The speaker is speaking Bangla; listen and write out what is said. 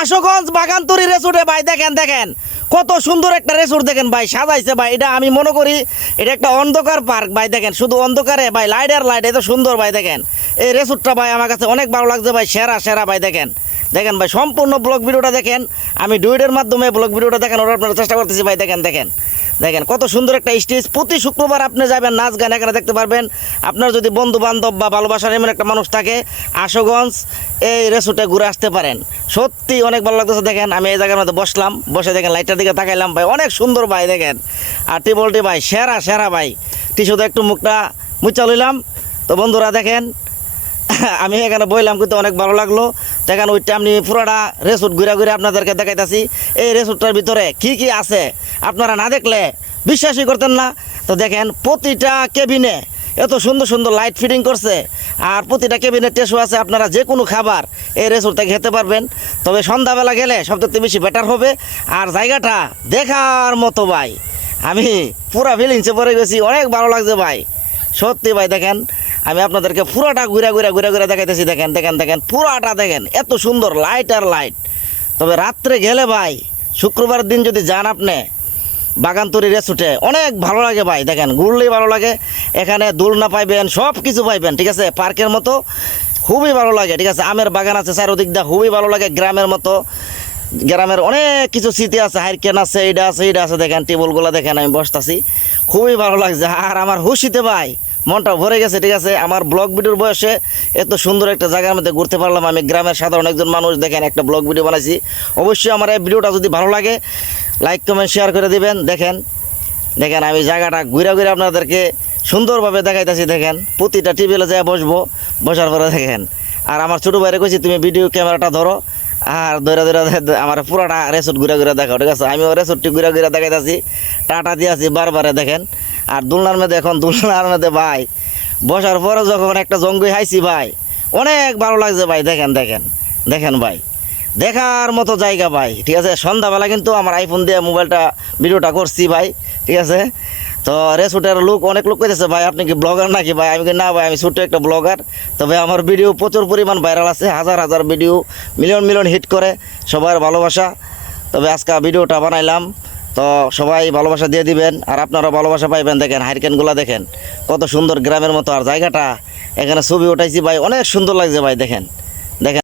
আশুগঞ্জ বাগানতুরি রেসুটে ভাই, দেখেন দেখেন। কত সুন্দর একটা রেসোর্ট দেখেন ভাই, সাজাইছে ভাই। এটা আমি মনে করি এটা একটা অন্ধকার পার্ক ভাই, দেখেন। শুধু অন্ধকারে ভাই লাইট আর লাইট এত সুন্দর ভাই, দেখেন। এই রেসোর্টটা ভাই আমার কাছে অনেক ভালো লাগছে ভাই, সেরা সেরা ভাই, দেখেন। দেখেন ভাই, সম্পূর্ণ ব্লগ ভিডিওটা দেখেন। আমি ডুইডের মাধ্যমে ব্লক ভিডিওটা দেখেন ওটা আপনারা চেষ্টা করতেছি ভাই, দেখেন দেখেন। দেখেন, কত সুন্দর একটা স্টেজ। প্রতি শুক্রবার আপনি যাবেন নাচ গান, এখানে দেখতে পারবেন। আপনার যদি বন্ধু বান্ধব বা ভালোবাসার এমন একটা মানুষ থাকে, আশুগঞ্জ, এই রেসুটে ঘুরে আসতে পারেন। সত্যি অনেক ভালো লাগতেছে, দেখেন, আমি এই জায়গার মধ্যে বসলাম, বসে দেখেন লাইটটার দিকে তাকাইলাম, ভাই, অনেক সুন্দর ভাই, দেখেন। আর টিবলটি ভাই, সেরা সেরা ভাই। টিস্যুতে একটু মুখটা মুচা লইলাম। তো বন্ধুরা, দেখেন, আমি এখানে বইলাম, কিন্তু অনেক ভালো লাগল। দেখেন, ওইটা আমি পুরোটা রেসুট ঘুরে ঘুরে আপনাদেরকে দেখাইতেছি। এই রেসুটটার ভিতরে কি কি আছে আপনারা না দেখলে বিশ্বাসই করতেন না। তো দেখেন, প্রতিটা কেবিনে এত সুন্দর সুন্দর লাইট ফিটিং করছে আর প্রতিটা কেবিনে টেস্ট আছে, আপনারা যে কোনো খাবার এই রেসুট থেকে খেতে পারবেন। তবে সন্ধ্যাবেলা গেলে সবথেকে বেশি বেটার হবে। আর জায়গাটা দেখার মতো ভাই, আমি পুরা ফিলিংসে পরে গেছি, অনেক ভালো লাগছে ভাই। সত্যি ভাই, দেখেন আমি আপনাদেরকে পুরোটা ঘুরে ঘুরে ঘুরে ঘুরে দেখাইতেছি, দেখেন দেখেন দেখেন, পুরাটা দেখেন, এত সুন্দর লাইট আর লাইট তবে রাত্রে গেলে ভাই, শুক্রবার দিন যদি যান আপনি বাগান বাগানতরি রেস্টুটে অনেক ভালো লাগে ভাই, দেখেন, ঘুরলেই ভালো লাগে। এখানে দোলনা পাইবেন সব কিছু পাইবেন, ঠিক আছে? পার্কের মতো, খুবই ভালো লাগে, ঠিক আছে? আমের বাগান আছে চারোদিক দা খুবই ভালো লাগে, গ্রামের মতো। গ্রামের অনেক কিছু স্মৃতি আছে হাইরকেন আছে এইটা আছে এইটা আছে, দেখেন টেবলগুলো দেখেন, আমি বসতাছি। খুবই ভালো লাগছে, আর আমার হুশিতে ভাই মনটা ভরে গেছে, ঠিক আছে? আমার ব্লগ ভিডিওর বয়সে এত সুন্দর একটা জায়গার মধ্যে ঘুরতে পারলাম। আমি গ্রামের সাধারণ একজন মানুষ, দেখেন একটা ব্লগ ভিডিও বানাইছি। অবশ্যই আমার এই ভিডিওটা যদি ভালো লাগে লাইক কমেন্ট শেয়ার করে দিবেন। দেখেন দেখেন, আমি জায়গাটা ঘুরে ঘুরে আপনাদেরকে সুন্দরভাবে দেখাইতেছি, দেখেন। প্রতিটা টিভিলে যায় বসবো, বসার পরে দেখেন। আর আমার ছোটো ভাইরে কইছি, তুমি ভিডিও ক্যামেরাটা ধরো আর ধরে ধরে আমার পুরাটা রেসুট ঘুরে ঘুরে দেখাও। ঠিক আছে? আমিও রেসুটটি ঘুরে ঘুরে দেখাইতেছি। টাটা দিয়েছি বারবারে, দেখেন। আর দুলনার মধ্যে এখন, দুলনার মধ্যে ভাই, বসার পরে যখন একটা জঙ্গি হাইছি ভাই, অনেক ভালো লাগছে ভাই, দেখেন দেখেন দেখেন ভাই, দেখার মতো জায়গা ভাই, ঠিক আছে? সন্ধ্যাবেলা কিন্তু আমার আইফোন দিয়ে মোবাইলটা, ভিডিওটা করছি ভাই, ঠিক আছে? তো রেসুটের লোক অনেক লোক কইতেছে ভাই, আপনি কি ব্লগার নাকি ভাই? আমি কি না ভাই, আমি ছোট্ট একটা ব্লগার তবে আমার ভিডিও প্রচুর পরিমাণ ভাইরাল আছে, হাজার হাজার ভিডিও মিলিয়ন মিলিয়ন হিট করে সবার ভালোবাসা। তবে আজকে ভিডিওটা বানাইলাম। তো সবাই ভালোবাসা দিয়ে দিবেন, আর আপনারা ভালোবাসা পাইবেন। দেখেন, হাইরকেনগুলো দেখেন, কত সুন্দর গ্রামের মতো। আর জায়গাটা, এখানে ছবি উঠাইছি ভাই, অনেক সুন্দর লাগছে ভাই, দেখেন।